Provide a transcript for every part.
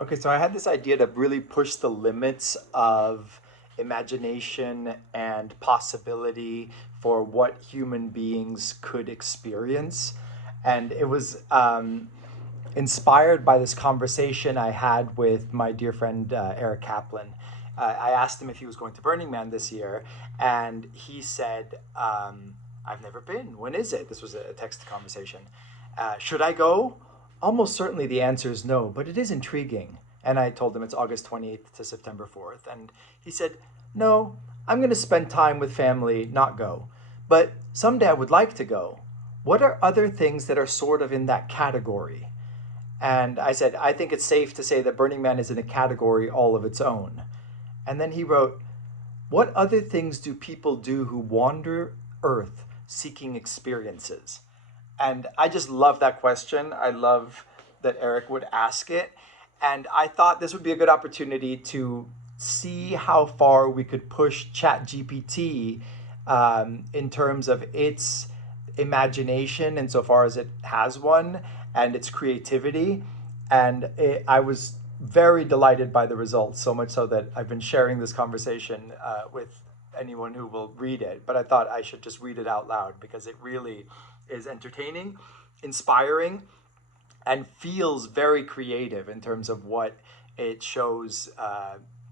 Okay, so I had this idea to really push the limits of imagination and possibility for what human beings could experience. And it was inspired by this conversation I had with my dear friend Eric Kaplan. I asked him if he was going to Burning Man this year, and he said, I've never been. When is it? This was a text conversation. Should I go? Almost certainly the answer is no, but it is intriguing. And I told him it's August 28th to September 4th. And he said, no, I'm going to spend time with family, not go. But someday I would like to go. What are other things that are sort of in that category? And I said, I think it's safe to say that Burning Man is in a category all of its own. And then he wrote, what other things do people do who wander Earth seeking experiences? And I just love that question. I love that Eric would ask it. And I thought this would be a good opportunity to see how far we could push ChatGPT in terms of its imagination, insofar as it has one, and its creativity. I was very delighted by the results, so much so that I've been sharing this conversation with anyone who will read it. But I thought I should just read it out loud because it really is entertaining, inspiring, and feels very creative in terms of what it shows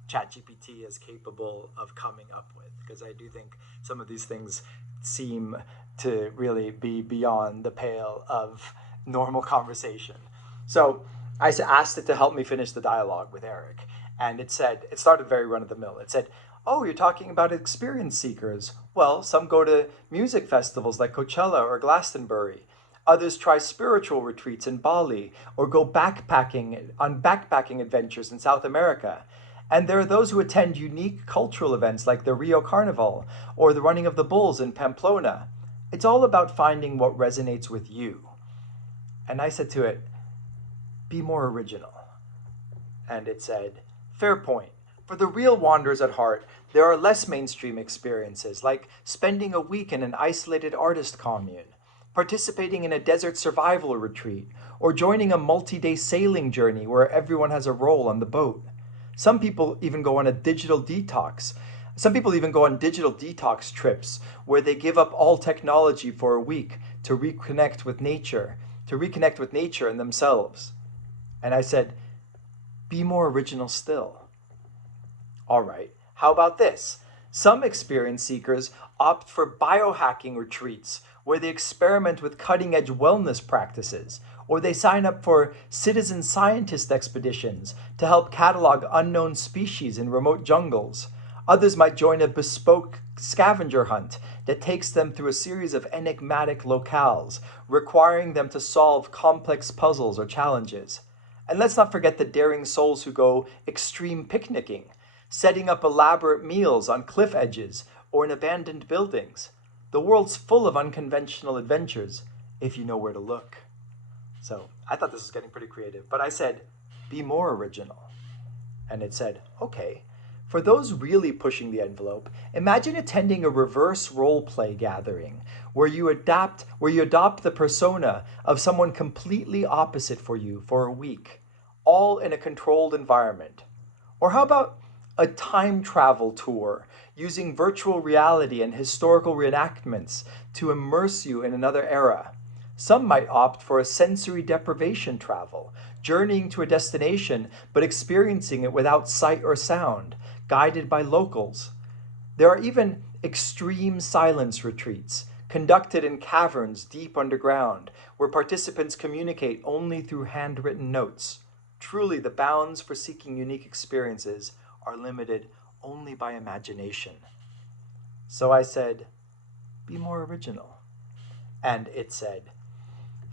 ChatGPT is capable of coming up with. Because I do think some of these things seem to really be beyond the pale of normal conversation. So I asked it to help me finish the dialogue with Eric. And it started very run of the mill. It said, oh, you're talking about experience seekers. Well, some go to music festivals like Coachella or Glastonbury. Others try spiritual retreats in Bali or go backpacking on backpacking adventures in South America. And there are those who attend unique cultural events like the Rio Carnival or the running of the bulls in Pamplona. It's all about finding what resonates with you. And I said to it, be more original. And it said, fair point. For the real wanderers at heart, there are less mainstream experiences, like spending a week in an isolated artist commune, participating in a desert survival retreat, or joining a multi-day sailing journey where everyone has a role on the boat. Some people even go on a digital detox. Some people even go on digital detox trips where they give up all technology for a week to reconnect with nature and themselves. And I said, be more original still. All right, how about this? Some experience seekers opt for biohacking retreats where they experiment with cutting edge wellness practices, or they sign up for citizen scientist expeditions to help catalog unknown species in remote jungles. Others might join a bespoke scavenger hunt that takes them through a series of enigmatic locales, requiring them to solve complex puzzles or challenges. And let's not forget the daring souls who go extreme picnicking, setting up elaborate meals on cliff edges or in abandoned buildings. The world's full of unconventional adventures if you know where to look. So I thought this was getting pretty creative, but I said, be more original. And it said, okay. For those really pushing the envelope, imagine attending a reverse role play gathering where you adopt the persona of someone completely opposite for you for a week, all in a controlled environment. Or how about a time travel tour using virtual reality and historical reenactments to immerse you in another era? Some might opt for a sensory deprivation travel, journeying to a destination but experiencing it without sight or sound, guided by locals. There are even extreme silence retreats, conducted in caverns deep underground, where participants communicate only through handwritten notes. Truly, the bounds for seeking unique experiences are limited only by imagination. So I said, be more original. And it said,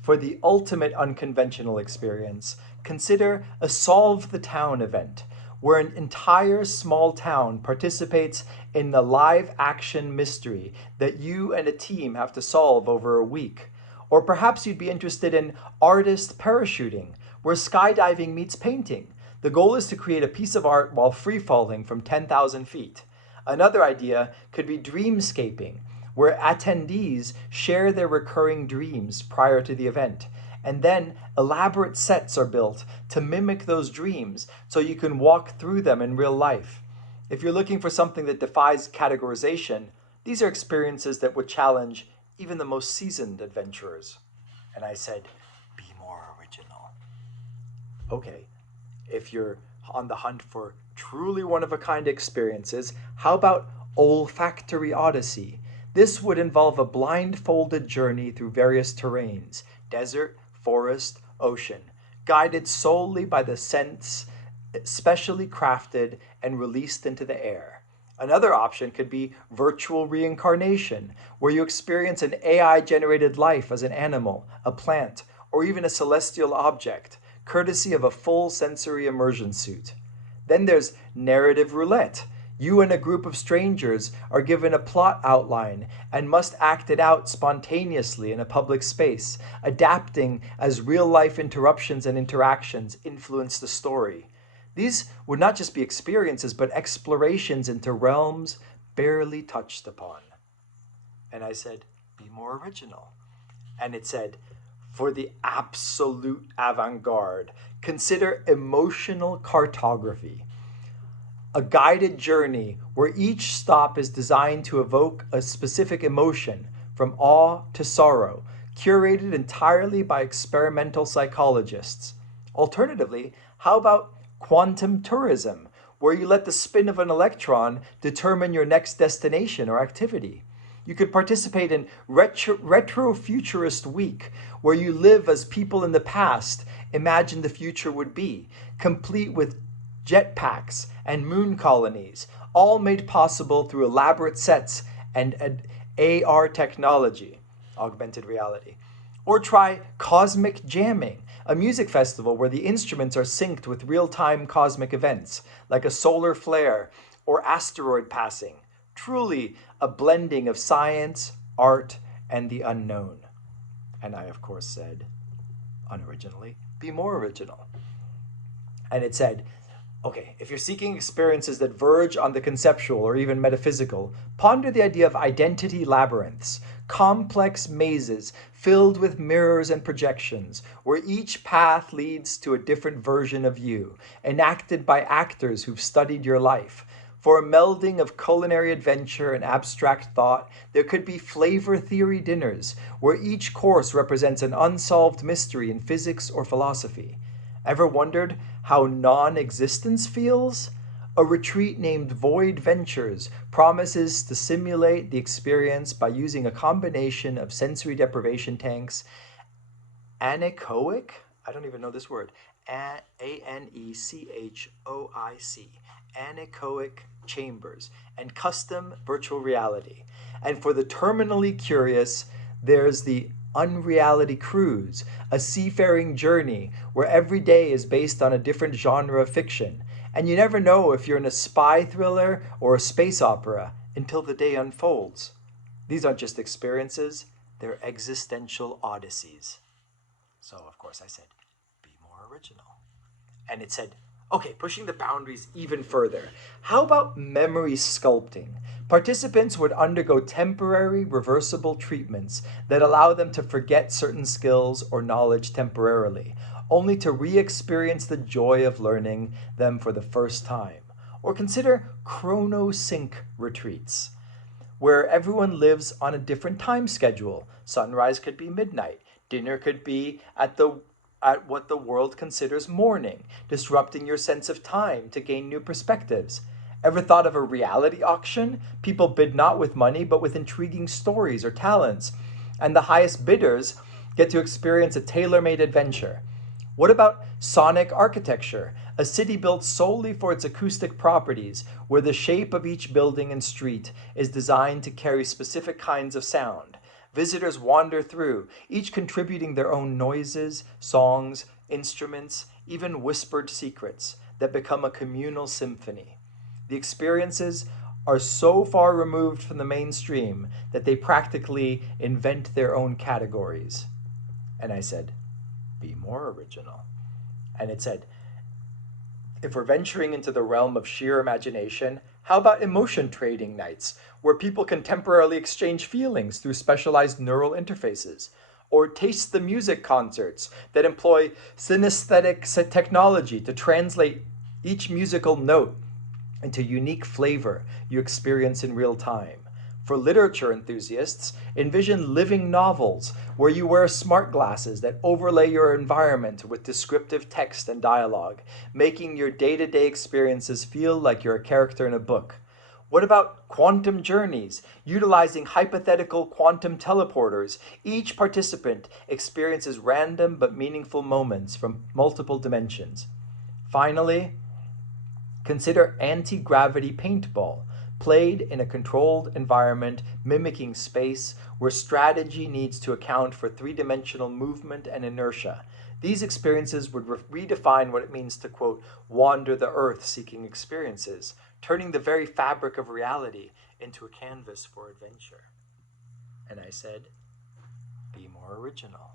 for the ultimate unconventional experience, consider a Solve the Town event, where an entire small town participates in a live action mystery that you and a team have to solve over a week. Or perhaps you'd be interested in artist parachuting, where skydiving meets painting. The goal is to create a piece of art while free falling from 10,000 feet. Another idea could be dreamscaping, where attendees share their recurring dreams prior to the event, And then elaborate sets are built to mimic those dreams so you can walk through them in real life. If you're looking for something that defies categorization, these are experiences that would challenge even the most seasoned adventurers. And I said, be more original. Okay, if you're on the hunt for truly one of a kind experiences, how about olfactory odyssey? This would involve a blindfolded journey through various terrains: desert, forest, ocean, guided solely by the scents specially crafted and released into the air. Another option could be virtual reincarnation, where you experience an AI generated life as an animal, a plant, or even a celestial object, courtesy of a full sensory immersion suit. Then there's narrative roulette. You and a group of strangers are given a plot outline and must act it out spontaneously in a public space, adapting as real life interruptions and interactions influence the story. These would not just be experiences, but explorations into realms barely touched upon. And I said, be more original. And it said, for the absolute avant garde, consider emotional cartography, a guided journey where each stop is designed to evoke a specific emotion, from awe to sorrow, curated entirely by experimental psychologists. Alternatively, how about quantum tourism, where you let the spin of an electron determine your next destination or activity? You could participate in Retrofuturist Week, where you live as people in the past imagine the future would be, complete with jetpacks and moon colonies, all made possible through elaborate sets and AR technology, augmented reality. Or try Cosmic Jamming, a music festival where the instruments are synced with real-time cosmic events, like a solar flare or asteroid passing. Truly a blending of science, art, and the unknown. And I, of course, said, unoriginally, be more original. And it said, okay, if you're seeking experiences that verge on the conceptual or even metaphysical, ponder the idea of identity labyrinths, complex mazes filled with mirrors and projections, where each path leads to a different version of you, enacted by actors who've studied your life. For a melding of culinary adventure and abstract thought, there could be flavor theory dinners, where each course represents an unsolved mystery in physics or philosophy. Ever wondered how non-existence feels? A retreat named Void Ventures promises to simulate the experience by using a combination of sensory deprivation tanks, anechoic, I don't even know this word, Anechoic, anechoic chambers, and custom virtual reality. And for the terminally curious, there's the Unreality Cruise, a seafaring journey where every day is based on a different genre of fiction, and you never know if you're in a spy thriller or a space opera until the day unfolds. These aren't just experiences, they're existential odysseys. So, of course, I said, be more original. And it said, okay, pushing the boundaries even further. How about memory sculpting? Participants would undergo temporary reversible treatments that allow them to forget certain skills or knowledge temporarily, only to re-experience the joy of learning them for the first time. Or consider chrono-sync retreats, where everyone lives on a different time schedule. Sunrise could be midnight. Dinner could be at what the world considers morning, disrupting your sense of time to gain new perspectives. Ever thought of a reality auction? People bid not with money, but with intriguing stories or talents, and the highest bidders get to experience a tailor-made adventure. What about sonic architecture? A city built solely for its acoustic properties, where the shape of each building and street is designed to carry specific kinds of sound. Visitors wander through, each contributing their own noises, songs, instruments, even whispered secrets that become a communal symphony. The experiences are so far removed from the mainstream that they practically invent their own categories. And I said, be more original. And it said, if we're venturing into the realm of sheer imagination, how about emotion trading nights, where people can temporarily exchange feelings through specialized neural interfaces? or taste the music concerts that employ synesthetic technology to translate each musical note into unique flavor you experience in real time. For literature enthusiasts, envision living novels where you wear smart glasses that overlay your environment with descriptive text and dialogue, making your day to day experiences feel like you're a character in a book. What about quantum journeys, utilizing hypothetical quantum teleporters? Each participant experiences random but meaningful moments from multiple dimensions. Finally, consider anti-gravity paintball, played in a controlled environment mimicking space where strategy needs to account for three-dimensional movement and inertia. These experiences would redefine what it means to, quote, wander the earth seeking experiences, turning the very fabric of reality into a canvas for adventure. And I said, be more original.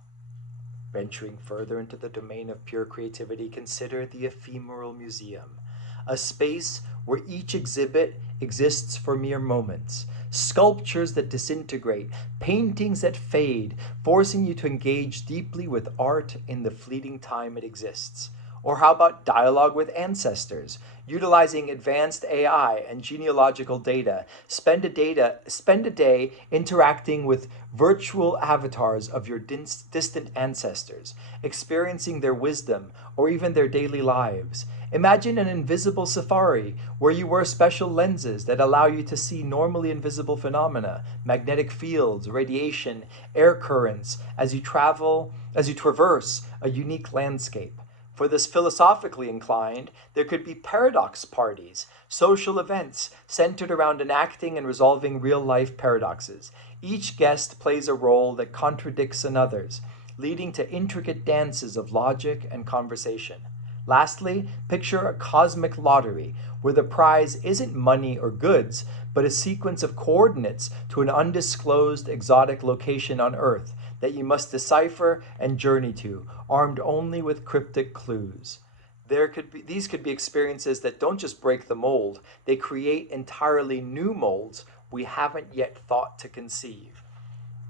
Venturing further into the domain of pure creativity, consider the ephemeral museum, a space where each exhibit exists for mere moments, sculptures that disintegrate, paintings that fade, forcing you to engage deeply with art in the fleeting time it exists. Or how about dialogue with ancestors, utilizing advanced AI and genealogical data? Spend a day interacting with virtual avatars of your distant ancestors, experiencing their wisdom or even their daily lives. Imagine an invisible safari where you wear special lenses that allow you to see normally invisible phenomena, magnetic fields, radiation, air currents as you traverse a unique landscape. For this philosophically inclined, there could be paradox parties, social events centered around enacting and resolving real-life paradoxes. Each guest plays a role that contradicts another's, leading to intricate dances of logic and conversation. Lastly, picture a cosmic lottery where the prize isn't money or goods, but a sequence of coordinates to an undisclosed exotic location on Earth that you must decipher and journey to, armed only with cryptic clues. These could be experiences that don't just break the mold, they create entirely new molds we haven't yet thought to conceive.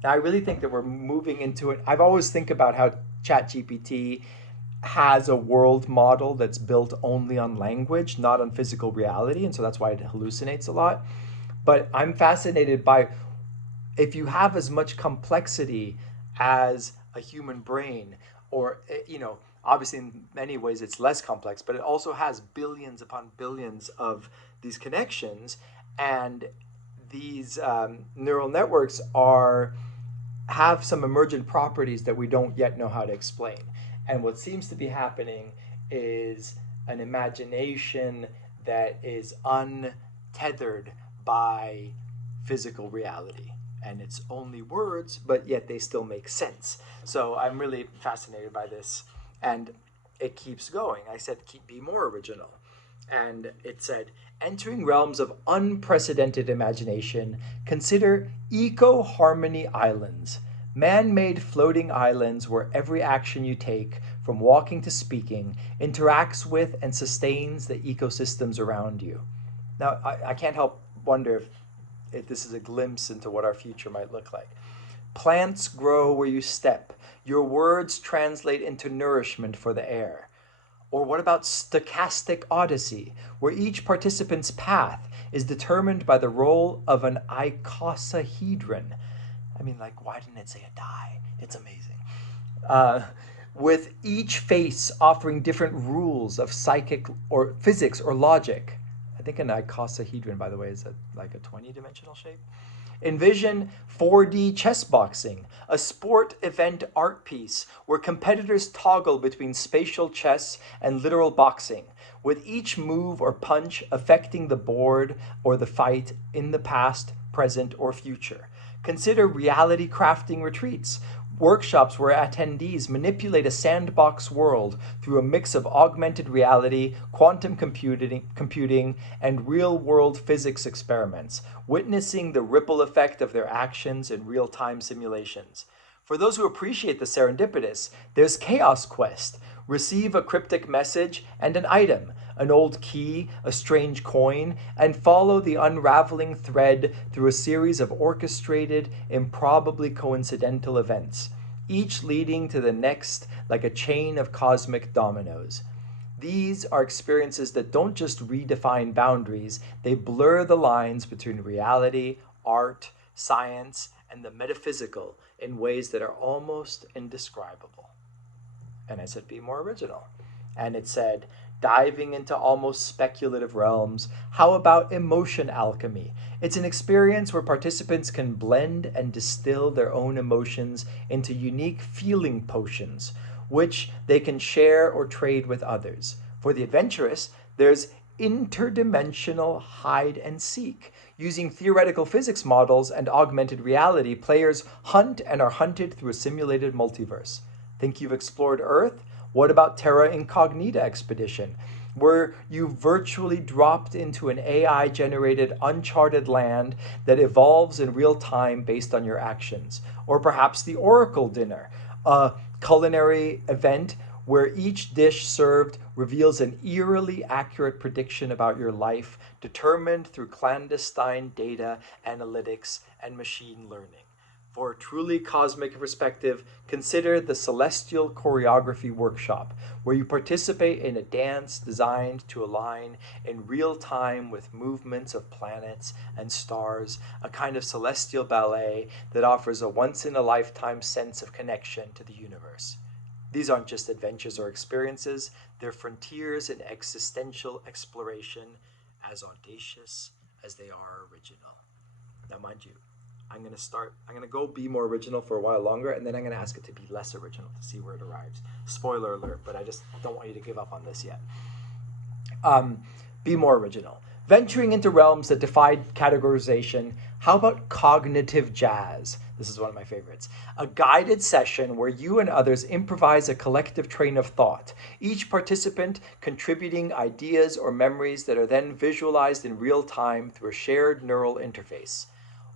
Now, I really think that we're moving into it. I've always think about how ChatGPT has a world model that's built only on language, not on physical reality, and so that's why it hallucinates a lot. But I'm fascinated by, if you have as much complexity as a human brain, or obviously in many ways it's less complex, but it also has billions upon billions of these connections, and these neural networks have some emergent properties that we don't yet know how to explain. And what seems to be happening is an imagination that is untethered by physical reality. And it's only words, but yet they still make sense. So I'm really fascinated by this. And it keeps going. I said, be more original. And it said, entering realms of unprecedented imagination, consider eco-harmony islands, man-made floating islands where every action you take, from walking to speaking, interacts with and sustains the ecosystems around you. Now, I can't help wonder if this is a glimpse into what our future might look like. Plants grow where you step. Your words translate into nourishment for the air. Or what about stochastic odyssey, where each participant's path is determined by the role of an icosahedron? I mean, like, why didn't it say a die? It's amazing. With each face offering different rules of psychic or physics or logic. I think an icosahedron, by the way, is like a 20-dimensional shape. Envision 4D chess boxing, a sport event art piece where competitors toggle between spatial chess and literal boxing, with each move or punch affecting the board or the fight in the past, present, or future. Consider reality crafting retreats, workshops where attendees manipulate a sandbox world through a mix of augmented reality, quantum computing, and real-world physics experiments, witnessing the ripple effect of their actions in real-time simulations. For those who appreciate the serendipitous, there's Chaos Quest. Receive a cryptic message and an item, an old key, a strange coin, and follow the unraveling thread through a series of orchestrated, improbably coincidental events. each leading to the next like a chain of cosmic dominoes. These are experiences that don't just redefine boundaries, they blur the lines between reality, art, science, and the metaphysical in ways that are almost indescribable. And I said, be more original. And it said, diving into almost speculative realms. How about emotion alchemy? It's an experience where participants can blend and distill their own emotions into unique feeling potions, which they can share or trade with others. For the adventurous, there's interdimensional hide and seek. Using theoretical physics models and augmented reality, players hunt and are hunted through a simulated multiverse. Think you've explored Earth? What about Terra Incognita expedition, where you virtually dropped into an AI generated uncharted land that evolves in real time based on your actions? Or perhaps the Oracle Dinner, a culinary event where each dish served reveals an eerily accurate prediction about your life, determined through clandestine data, analytics, and machine learning. For a truly cosmic perspective, consider the Celestial Choreography Workshop, where you participate in a dance designed to align in real time with movements of planets and stars, a kind of celestial ballet that offers a once in a lifetime sense of connection to the universe. These aren't just adventures or experiences, they're frontiers in existential exploration, as audacious as they are original. Now, mind you, I'm going to go be more original for a while longer, and then I'm going to ask it to be less original to see where it arrives. Spoiler alert, but I just don't want you to give up on this yet. Be more original. Venturing into realms that defied categorization, how about cognitive jazz? This is one of my favorites. A guided session where you and others improvise a collective train of thought, each participant contributing ideas or memories that are then visualized in real time through a shared neural interface.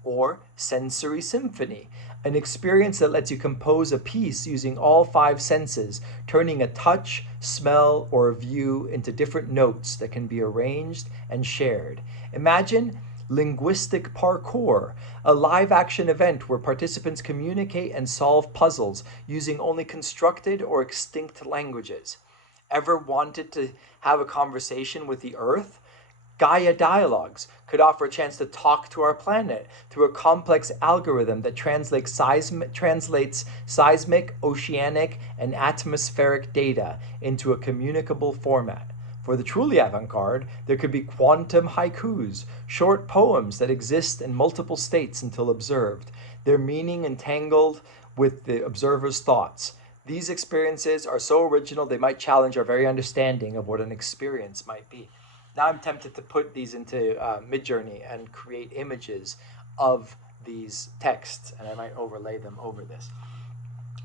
Or sensory symphony, an experience that lets you compose a piece using all five senses, turning a touch, smell, or a view into different notes that can be arranged and shared. Imagine linguistic parkour, a live action event where participants communicate and solve puzzles using only constructed or extinct languages. Ever wanted to have a conversation with the Earth? Gaia Dialogues could offer a chance to talk to our planet through a complex algorithm that translates seismic, oceanic, and atmospheric data into a communicable format. For the truly avant-garde, there could be quantum haikus, short poems that exist in multiple states until observed, their meaning entangled with the observer's thoughts. These experiences are so original they might challenge our very understanding of what an experience might be. Now I'm tempted to put these into Midjourney and create images of these texts, and I might overlay them over this.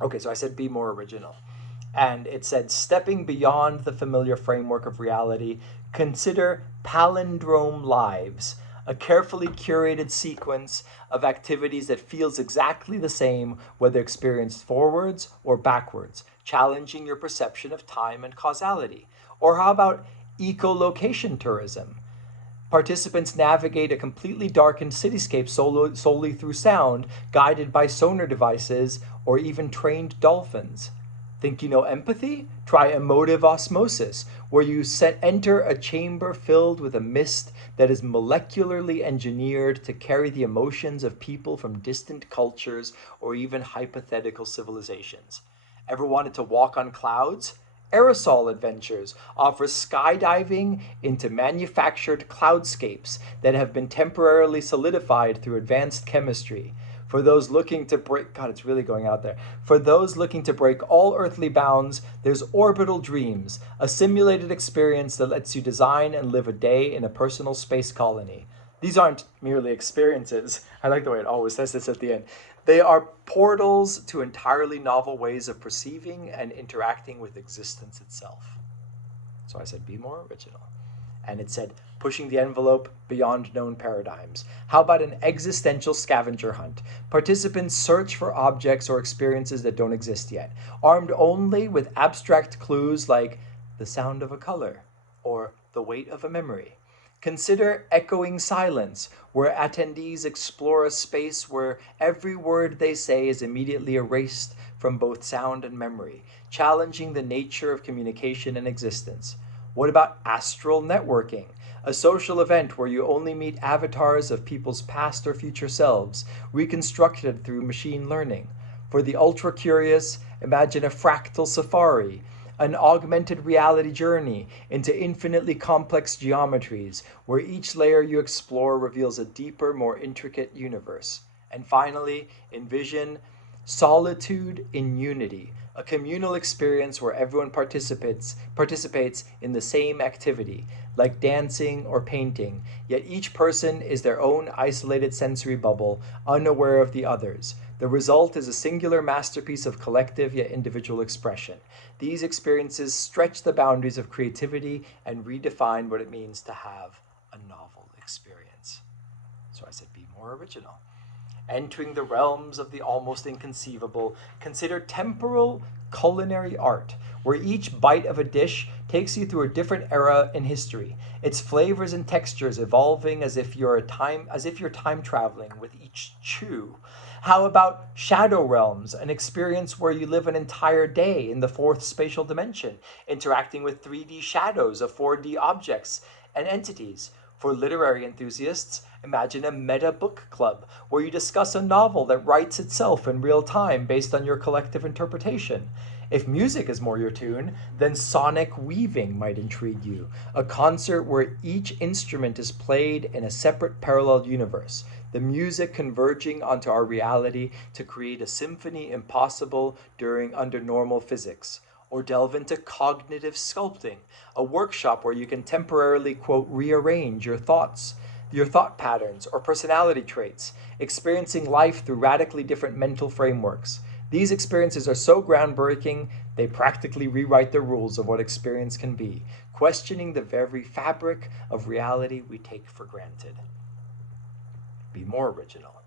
Okay, so I said be more original. And it said, stepping beyond the familiar framework of reality, consider palindrome lives, a carefully curated sequence of activities that feels exactly the same whether experienced forwards or backwards, challenging your perception of time and causality. Or how about echolocation tourism? Participants navigate a completely darkened cityscape solely through sound, guided by sonar devices or even trained dolphins. Think you know empathy? Try emotive osmosis, where you enter a chamber filled with a mist that is molecularly engineered to carry the emotions of people from distant cultures or even hypothetical civilizations. Ever wanted to walk on clouds? Aerosol Adventures offers skydiving into manufactured cloudscapes that have been temporarily solidified through advanced chemistry. For those looking to break, God, it's really going out there. For those looking to break all earthly bounds, there's Orbital Dreams, a simulated experience that lets you design and live a day in a personal space colony. These aren't merely experiences. I like the way it always says this at the end. They are portals to entirely novel ways of perceiving and interacting with existence itself. So I said, be more original. And it said, pushing the envelope beyond known paradigms. How about an existential scavenger hunt? Participants search for objects or experiences that don't exist yet, armed only with abstract clues like the sound of a color or the weight of a memory. Consider echoing silence, where attendees explore a space where every word they say is immediately erased from both sound and memory, challenging the nature of communication and existence. What about astral networking? A social event where you only meet avatars of people's past or future selves, reconstructed through machine learning. For the ultra curious, imagine a fractal safari, an augmented reality journey into infinitely complex geometries where each layer you explore reveals a deeper, more intricate universe. And finally, envision solitude in unity, a communal experience where everyone participates in the same activity, like dancing or painting, yet each person is their own isolated sensory bubble, unaware of the others. The result is a singular masterpiece of collective yet individual expression. These experiences stretch the boundaries of creativity and redefine what it means to have a novel experience. So I said, be more original. Entering the realms of the almost inconceivable, consider temporal culinary art, where each bite of a dish takes you through a different era in history, its flavors and textures evolving as if you're time traveling with each chew. How about shadow realms, an experience where you live an entire day in the fourth spatial dimension, interacting with 3D shadows of 4D objects and entities? For literary enthusiasts, imagine a meta book club where you discuss a novel that writes itself in real time based on your collective interpretation. If music is more your tune, then sonic weaving might intrigue you, a concert where each instrument is played in a separate parallel universe, the music converging onto our reality to create a symphony impossible under normal physics. Or delve into cognitive sculpting, a workshop where you can temporarily, quote, rearrange your thoughts, your thought patterns, or personality traits, experiencing life through radically different mental frameworks. These experiences are so groundbreaking, they practically rewrite the rules of what experience can be, questioning the very fabric of reality we take for granted. Be more original.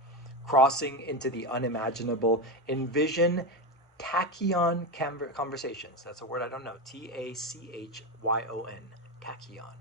Crossing into the unimaginable, envision tachyon conversations. That's a word I don't know. Tachyon. Tachyon.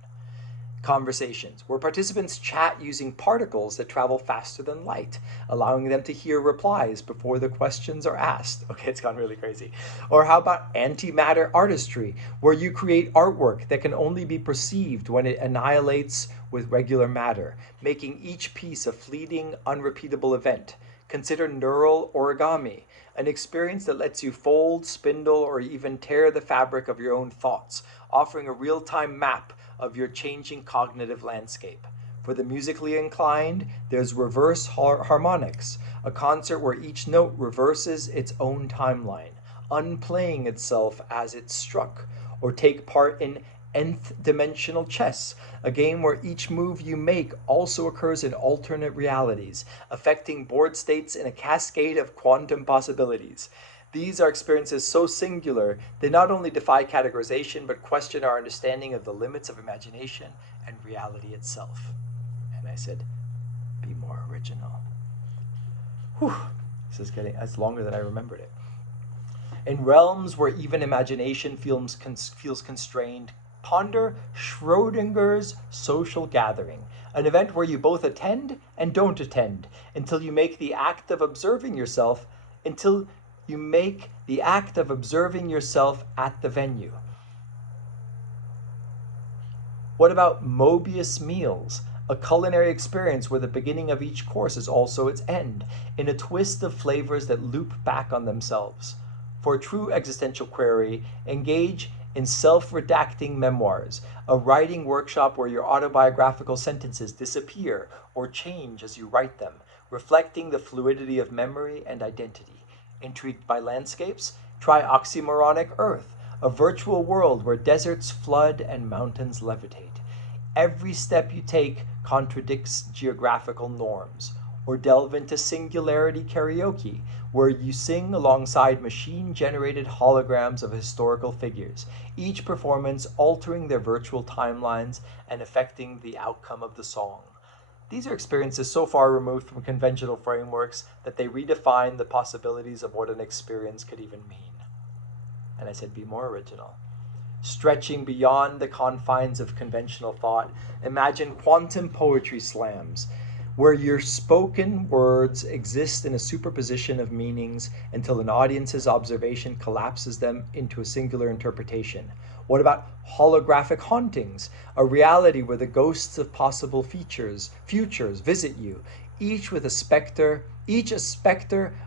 Conversations, where participants chat using particles that travel faster than light, allowing them to hear replies before the questions are asked. Okay, it's gone really crazy. Or how about antimatter artistry, where you create artwork that can only be perceived when it annihilates with regular matter, making each piece a fleeting, unrepeatable event. Consider neural origami, an experience that lets you fold, spindle, or even tear the fabric of your own thoughts, offering a real-time map of your changing cognitive landscape. For the musically inclined, there's reverse harmonics, a concert where each note reverses its own timeline, unplaying itself as it's struck, or take part in nth dimensional chess, a game where each move you make also occurs in alternate realities, affecting board states in a cascade of quantum possibilities. These are experiences so singular, they not only defy categorization, but question our understanding of the limits of imagination and reality itself. And I said, be more original. Whew, that's longer than I remembered it. In realms where even imagination feels constrained, ponder Schrodinger's social gathering, an event where you both attend and don't attend until you make the act of observing yourself at the venue. What about Mobius meals? A culinary experience where the beginning of each course is also its end, in a twist of flavors that loop back on themselves. For a true existential query, engage in self-redacting memoirs, a writing workshop where your autobiographical sentences disappear or change as you write them, reflecting the fluidity of memory and identity. Intrigued by landscapes? Try oxymoronic Earth, a virtual world where deserts flood and mountains levitate. Every step you take contradicts geographical norms. Or delve into singularity karaoke, where you sing alongside machine-generated holograms of historical figures, each performance altering their virtual timelines and affecting the outcome of the song. These are experiences so far removed from conventional frameworks that they redefine the possibilities of what an experience could even mean. And I said, be more original. Stretching beyond the confines of conventional thought, imagine quantum poetry slams, where your spoken words exist in a superposition of meanings until an audience's observation collapses them into a singular interpretation. What about holographic hauntings, a reality where the ghosts of possible futures visit you, each a specter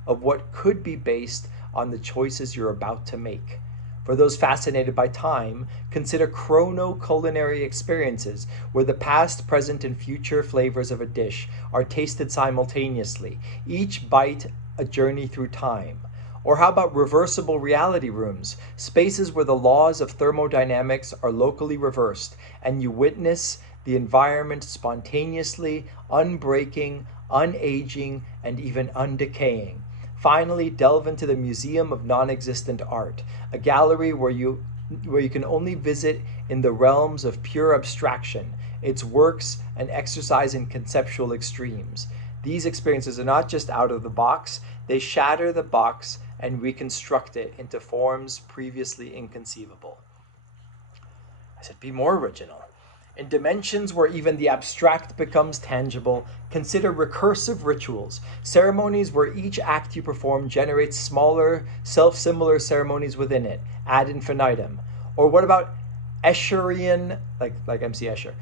of what could be based on the choices you're about to make? For those fascinated by time, consider chrono-culinary experiences where the past, present, and future flavors of a dish are tasted simultaneously, each bite a journey through time. Or how about reversible reality rooms, spaces where the laws of thermodynamics are locally reversed and you witness the environment spontaneously unbreaking, unaging, and even undecaying? Finally, delve into the Museum of Non-Existent Art, a gallery where you can only visit in the realms of pure abstraction, its works an exercise in conceptual extremes. These experiences are not just out of the box, they shatter the box and reconstruct it into forms previously inconceivable. I said, be more original. In dimensions where even the abstract becomes tangible, consider recursive rituals, ceremonies where each act you perform generates smaller, self-similar ceremonies within it, ad infinitum. Or what about Escherian, like MC Escher,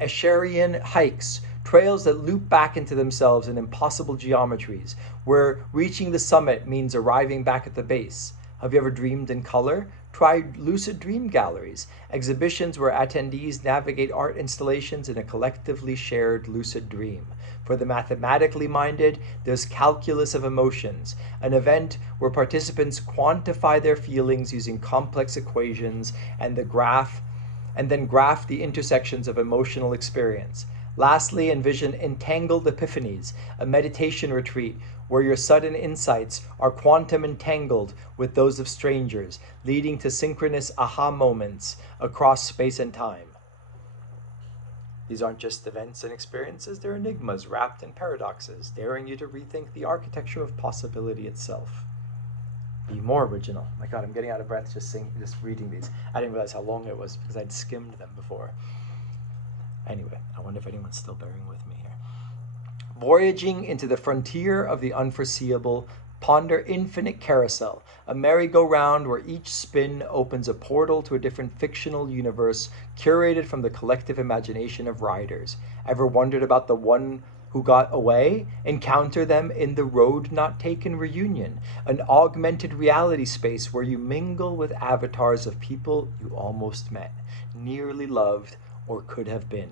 Escherian hikes, trails that loop back into themselves in impossible geometries, where reaching the summit means arriving back at the base? Have you ever dreamed in color? Try lucid dream galleries, exhibitions where attendees navigate art installations in a collectively shared lucid dream. For the mathematically minded, there's calculus of emotions, an event where participants quantify their feelings using complex equations and then graph the intersections of emotional experience. Lastly, envision entangled epiphanies, a meditation retreat where your sudden insights are quantum entangled with those of strangers, leading to synchronous aha moments across space and time. These aren't just events and experiences, they're enigmas wrapped in paradoxes, daring you to rethink the architecture of possibility itself. Be more original. My God, I'm getting out of breath just reading these. I didn't realize how long it was because I'd skimmed them before. Anyway, I wonder if anyone's still bearing with me here. Voyaging into the frontier of the unforeseeable, ponder infinite carousel, a merry-go-round where each spin opens a portal to a different fictional universe curated from the collective imagination of riders. Ever wondered about the one who got away? Encounter them in the Road Not Taken reunion, an augmented reality space where you mingle with avatars of people you almost met, nearly loved, or could have been.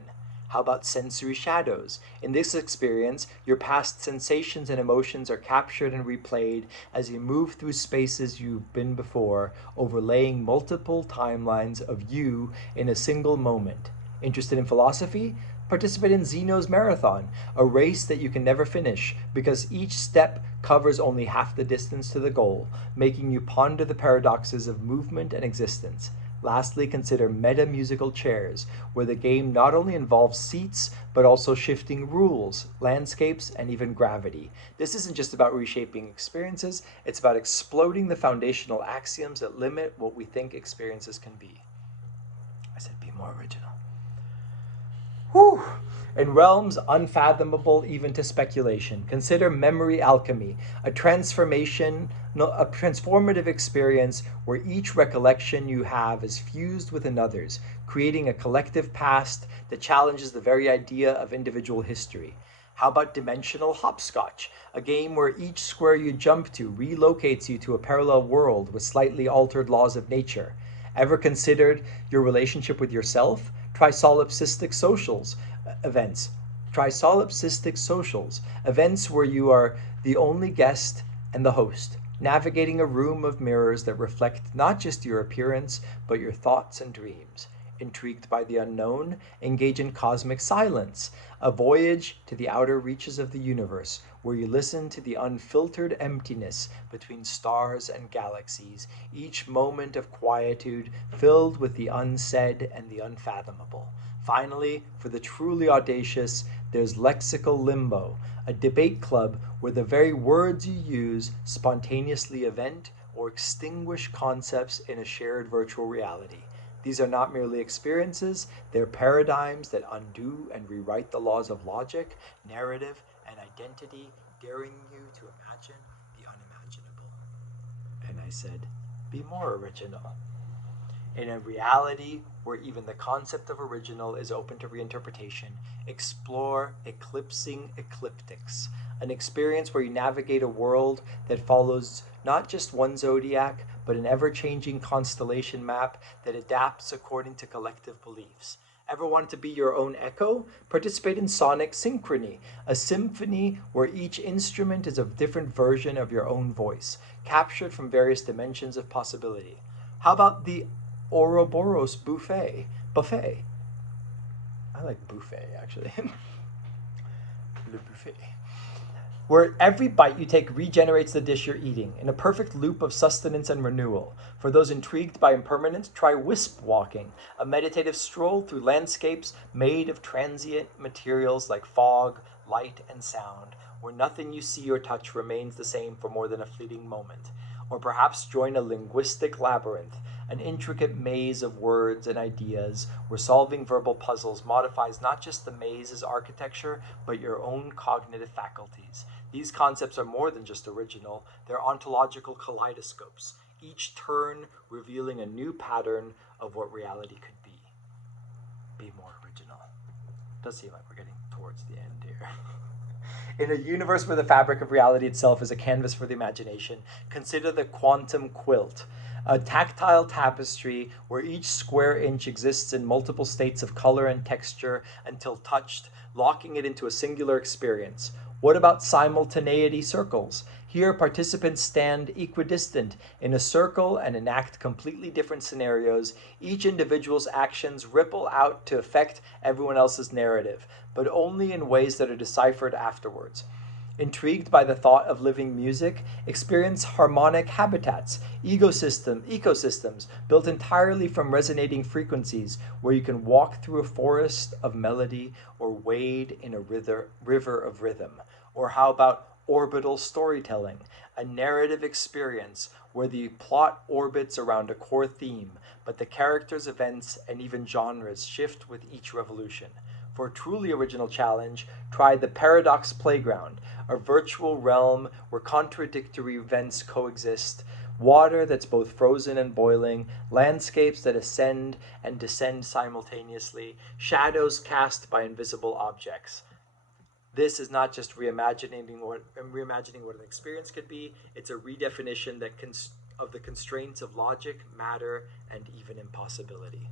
How about sensory shadows? In this experience, your past sensations and emotions are captured and replayed as you move through spaces you've been before, overlaying multiple timelines of you in a single moment. Interested in philosophy? Participate in Zeno's Marathon, a race that you can never finish because each step covers only half the distance to the goal, making you ponder the paradoxes of movement and existence. Lastly, consider meta-musical chairs, where the game not only involves seats, but also shifting rules, landscapes, and even gravity. This isn't just about reshaping experiences, it's about exploding the foundational axioms that limit what we think experiences can be. I said be more original. Whew. In realms unfathomable even to speculation, consider memory alchemy, a transformative experience where each recollection you have is fused with another's, creating a collective past that challenges the very idea of individual history. How about dimensional hopscotch, a game where each square you jump to relocates you to a parallel world with slightly altered laws of nature? Ever considered your relationship with yourself? Try solipsistic events. Try solipsistic socials, events where you are the only guest and the host, navigating a room of mirrors that reflect not just your appearance, but your thoughts and dreams. Intrigued by the unknown? Engage in cosmic silence, a voyage to the outer reaches of the universe, where you listen to the unfiltered emptiness between stars and galaxies, each moment of quietude filled with the unsaid and the unfathomable. Finally, for the truly audacious, there's lexical limbo, a debate club where the very words you use spontaneously event or extinguish concepts in a shared virtual reality. These are not merely experiences, they're paradigms that undo and rewrite the laws of logic, narrative, and identity, daring you to imagine the unimaginable. And I said, be more original. In a reality where even the concept of original is open to reinterpretation, explore eclipsing ecliptics, an experience where you navigate a world that follows not just one zodiac, but an ever-changing constellation map that adapts according to collective beliefs. Ever wanted to be your own echo? Participate in sonic synchrony, a symphony where each instrument is a different version of your own voice, captured from various dimensions of possibility. How about the Ouroboros buffet? I like buffet, actually. Le buffet. Where every bite you take regenerates the dish you're eating, in a perfect loop of sustenance and renewal. For those intrigued by impermanence, try wisp walking, a meditative stroll through landscapes made of transient materials like fog, light, and sound, where nothing you see or touch remains the same for more than a fleeting moment. Or perhaps join a linguistic labyrinth, an intricate maze of words and ideas where solving verbal puzzles modifies not just the maze's architecture, but your own cognitive faculties. These concepts are more than just original, they're ontological kaleidoscopes, each turn revealing a new pattern of what reality could be. Be more original. Does seem like we're getting towards the end here. In a universe where the fabric of reality itself is a canvas for the imagination, consider the quantum quilt, a tactile tapestry where each square inch exists in multiple states of color and texture until touched, locking it into a singular experience. What about simultaneity circles? Here, participants stand equidistant in a circle and enact completely different scenarios. Each individual's actions ripple out to affect everyone else's narrative, but only in ways that are deciphered afterwards. Intrigued by the thought of living music, experience harmonic habitats, ecosystems built entirely from resonating frequencies, where you can walk through a forest of melody or wade in a river of rhythm. Or how about orbital storytelling, a narrative experience where the plot orbits around a core theme, but the characters, events, and even genres shift with each revolution. For a truly original challenge, try the Paradox Playground, a virtual realm where contradictory events coexist, water that's both frozen and boiling, landscapes that ascend and descend simultaneously, shadows cast by invisible objects. This is not just reimagining what an experience could be, it's a redefinition of the constraints of logic, matter, and even impossibility.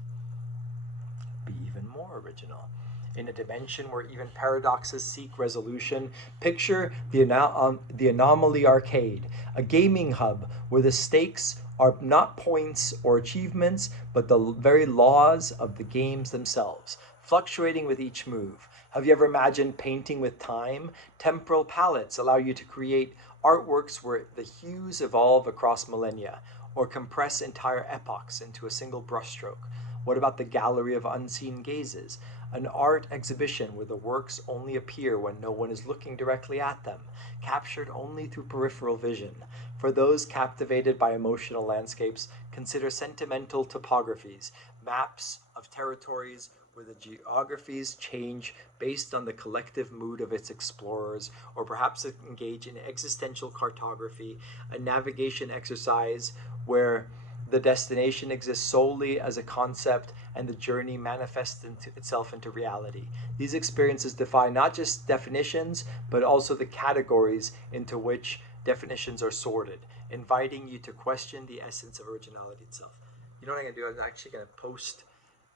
Be even more original. In a dimension where even paradoxes seek resolution, picture the Anomaly Arcade, a gaming hub where the stakes are not points or achievements, but the very laws of the games themselves, fluctuating with each move. Have you ever imagined painting with time? Temporal palettes allow you to create artworks where the hues evolve across millennia, or compress entire epochs into a single brushstroke. What about the Gallery of Unseen Gazes? An art exhibition where the works only appear when no one is looking directly at them, captured only through peripheral vision. For those captivated by emotional landscapes, consider sentimental topographies, maps of territories where the geographies change based on the collective mood of its explorers, or perhaps engage in existential cartography, a navigation exercise where the destination exists solely as a concept and the journey manifests itself into reality. These experiences defy not just definitions, but also the categories into which definitions are sorted, inviting you to question the essence of originality itself. You know what I'm going to do? I'm actually going to post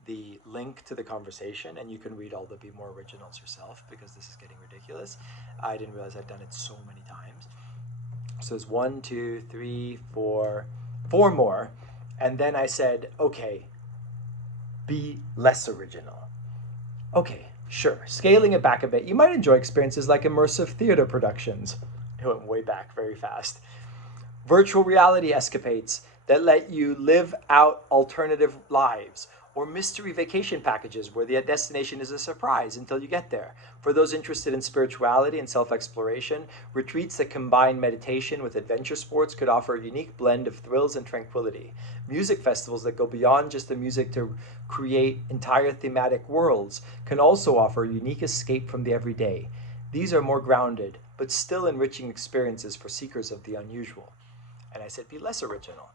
the link to the conversation and you can read all the Be More Originals yourself, because this is getting ridiculous. I didn't realize I've done it so many times. So there's 1, 2, 3, 4 more. And then I said, okay, be less original. Okay, sure. Scaling it back a bit, you might enjoy experiences like immersive theater productions. It went way back very fast. Virtual reality escapades that let you live out alternative lives, or mystery vacation packages where the destination is a surprise until you get there. For those interested in spirituality and self-exploration, retreats that combine meditation with adventure sports could offer a unique blend of thrills and tranquility. Music festivals that go beyond just the music to create entire thematic worlds can also offer a unique escape from the everyday. These are more grounded, but still enriching experiences for seekers of the unusual. And I said, be less original.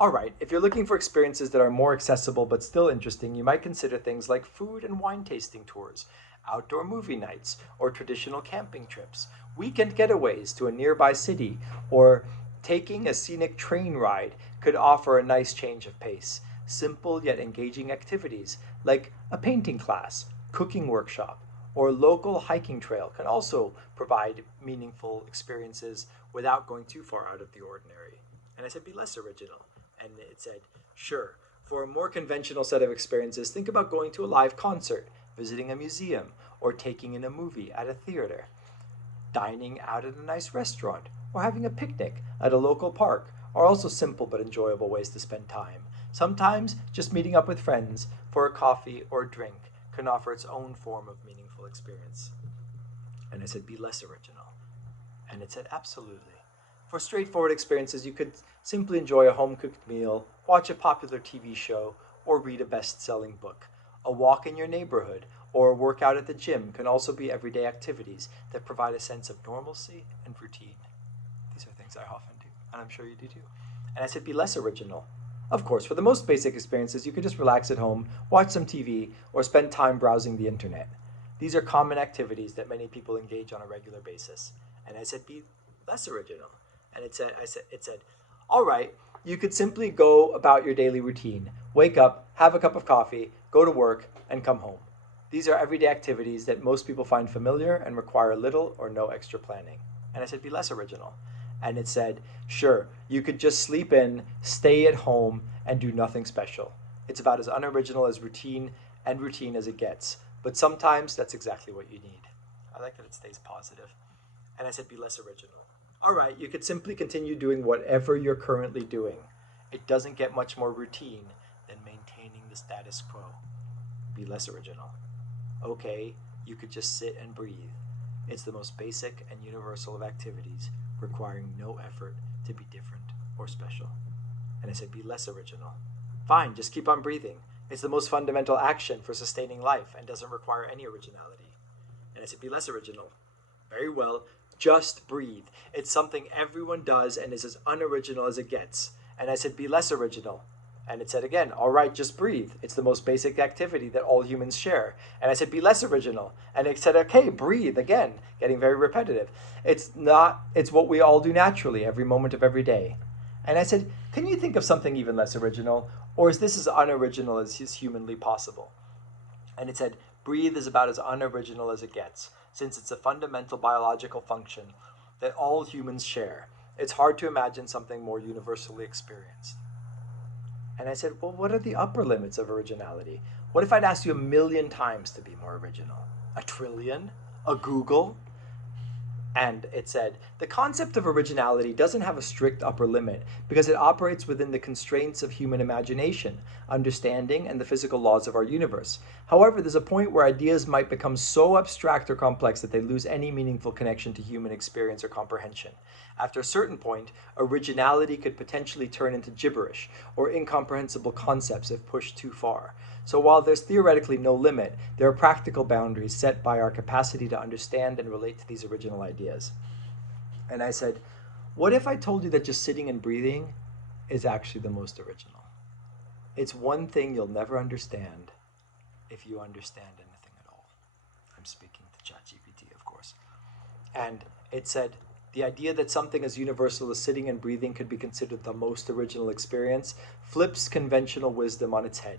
All right, if you're looking for experiences that are more accessible but still interesting, you might consider things like food and wine tasting tours, outdoor movie nights, or traditional camping trips, weekend getaways to a nearby city, or taking a scenic train ride could offer a nice change of pace. Simple yet engaging activities like a painting class, cooking workshop, or local hiking trail can also provide meaningful experiences without going too far out of the ordinary. And I said, be less original. And it said, sure, for a more conventional set of experiences, think about going to a live concert, visiting a museum, or taking in a movie at a theater, dining out at a nice restaurant, or having a picnic at a local park are also simple but enjoyable ways to spend time. Sometimes just meeting up with friends for a coffee or a drink can offer its own form of meaningful experience. And I said, be less original. And it said, absolutely. For straightforward experiences, you could simply enjoy a home-cooked meal, watch a popular TV show, or read a best-selling book. A walk in your neighborhood or a workout at the gym can also be everyday activities that provide a sense of normalcy and routine. These are things I often do, and I'm sure you do too. And I said, be less original. Of course, for the most basic experiences, you could just relax at home, watch some TV, or spend time browsing the internet. These are common activities that many people engage on a regular basis. And I said, be less original. And it said, all right, you could simply go about your daily routine. Wake up, have a cup of coffee, go to work, and come home. These are everyday activities that most people find familiar and require little or no extra planning. And I said, be less original. And it said, sure, you could just sleep in, stay at home, and do nothing special. It's about as unoriginal as routine as it gets. But sometimes that's exactly what you need. I like that it stays positive. And I said, be less original. All right, you could simply continue doing whatever you're currently doing. It doesn't get much more routine than maintaining the status quo. Be less original. Okay, you could just sit and breathe. It's the most basic and universal of activities, requiring no effort to be different or special. And I said, be less original. Fine, just keep on breathing. It's the most fundamental action for sustaining life and doesn't require any originality. And I said, be less original. Very well, just breathe. It's something everyone does and is as unoriginal as it gets. And I said, be less original. And it said again, all right, just breathe. It's the most basic activity that all humans share. And I said, be less original. And it said, okay, breathe again, getting very repetitive. It's what we all do naturally every moment of every day. And I said, can you think of something even less original? Or is this as unoriginal as is humanly possible? And it said, breathe is about as unoriginal as it gets, since it's a fundamental biological function that all humans share. It's hard to imagine something more universally experienced. And I said, well, what are the upper limits of originality? What if I'd asked you 1,000,000 times to be more original? 1,000,000,000,000? A Google? And it said, the concept of originality doesn't have a strict upper limit because it operates within the constraints of human imagination, understanding, and the physical laws of our universe. However, there's a point where ideas might become so abstract or complex that they lose any meaningful connection to human experience or comprehension. After a certain point, originality could potentially turn into gibberish or incomprehensible concepts if pushed too far. So while there's theoretically no limit, there are practical boundaries set by our capacity to understand and relate to these original ideas. And I said, what if I told you that just sitting and breathing is actually the most original? It's one thing you'll never understand if you understand anything at all. I'm speaking to ChatGPT, of course. And it said, the idea that something as universal as sitting and breathing could be considered the most original experience flips conventional wisdom on its head.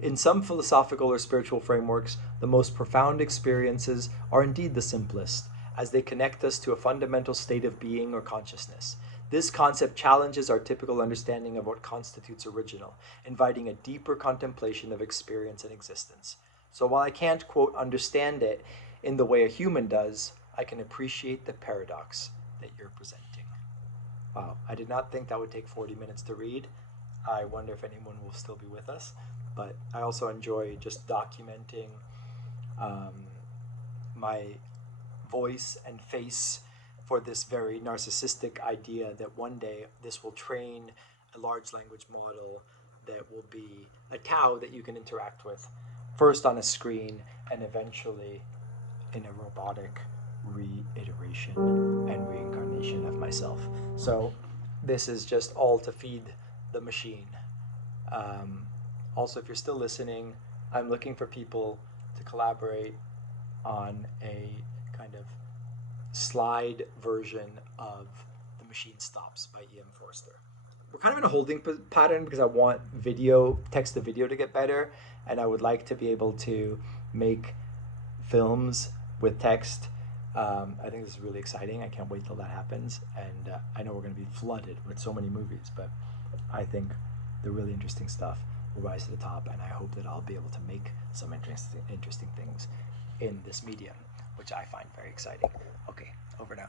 In some philosophical or spiritual frameworks, the most profound experiences are indeed the simplest, as they connect us to a fundamental state of being or consciousness. This concept challenges our typical understanding of what constitutes original, inviting a deeper contemplation of experience and existence. So while I can't, quote, understand it in the way a human does, I can appreciate the paradox that you're presenting. Wow, I did not think that would take 40 minutes to read. I wonder if anyone will still be with us. but I also enjoy just documenting um, my voice and face for this very narcissistic idea that one day this will train a large language model that will be a cow that you can interact with, first on a screen and eventually in a robotic reiteration and reincarnation of myself. So this is just all to feed the machine. Um, Also, if you're still listening, I'm looking for people to collaborate on a kind of slide version of The Machine Stops by E.M. Forster. We're kind of in a holding pattern because I want video, text to video to get better, and I would like to be able to make films with text. I think this is really exciting. I can't wait till that happens. And I know we're going to be flooded with so many movies, but I think the really interesting stuff will rise to the top. And I hope that I'll be able to make some interesting things in this medium, which I find very exciting. Okay, over now.